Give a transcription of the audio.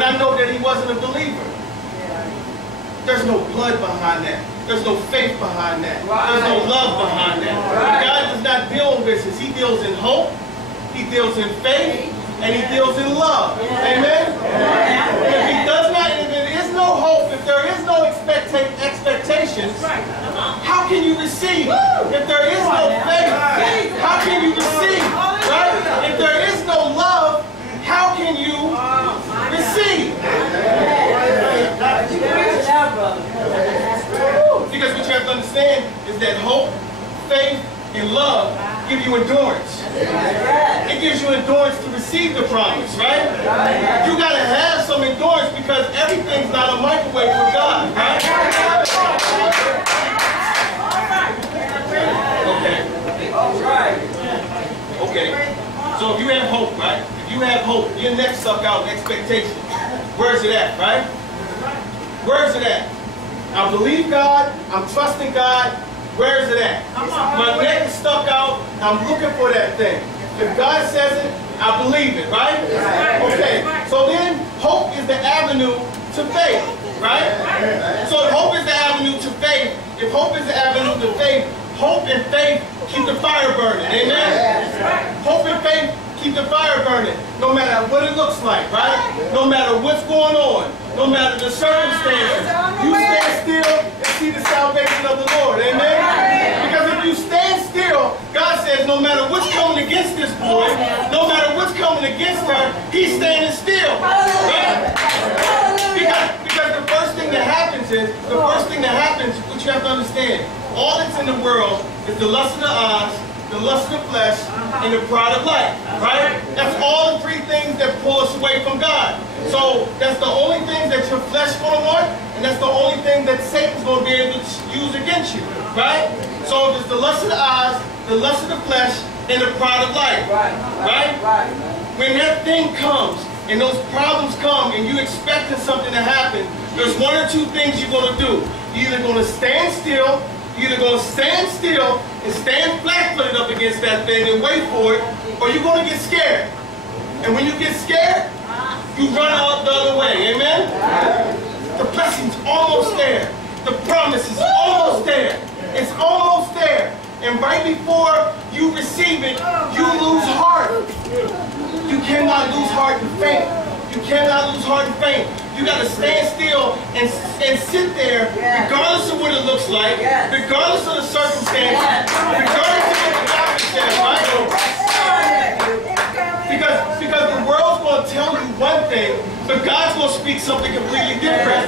but I know that he wasn't a believer. There's no blood behind that. There's no faith behind that. There's no love behind that. God does not deal in business. He deals in hope, he deals in faith, and he deals in love. Amen? If he does not, if there is no hope, if there is no expectations, how can you receive? If there is no faith, how can you receive? Right? If there is no love, how can you receive? Because what you have to understand is that hope, faith, and love give you endurance. It gives you endurance to receive the promise, right? You got to have some endurance because everything's not a microwave for God, right? Okay. So if you have hope, right? If you have hope, your neck stuck out expectation. Where's it at, right? Where's it at? I believe God, I'm trusting God. Where is it at? My neck is stuck out, I'm looking for that thing. If God says it, I believe it, right? Okay, so then hope is the avenue to faith, right? So if hope is the avenue to faith, if hope is the avenue to faith, hope and faith keep the fire burning, amen? Hope and faith keep the fire burning, no matter what it looks like, right? No matter what's going on, no matter the circumstances. You stand still and see the salvation of the Lord, amen? Because if you stand still, God says no matter what's coming against this boy, no matter what's coming against her, he's standing still, right? Because the first thing that happens is, what you have to understand, all that's in the world is the lust of the eyes, the lust of the flesh, and the pride of life, right? That's all the three things that pull us away from God. So that's the only thing that your flesh is going to want, and that's the only thing that Satan's going to be able to use against you, right? So there's the lust of the eyes, the lust of the flesh, and the pride of life, right? When that thing comes, and those problems come, and you're expecting something to happen, there's one or two things you're going to do. You're either going to stand still, and stand flat-footed up against that thing and wait for it, or you're going to get scared. And when you get scared, you run out the other way. Amen? The blessing's almost there. The promise is almost there. It's almost there. And right before you receive it, you lose heart. You cannot lose heart and faint. You cannot lose heart and faint. You got to stand still and sit there, regardless of what it looks like, regardless of the circumstances, regardless of what the doctor says, right? Because the world's going to tell you one thing, but God's going to speak something completely different.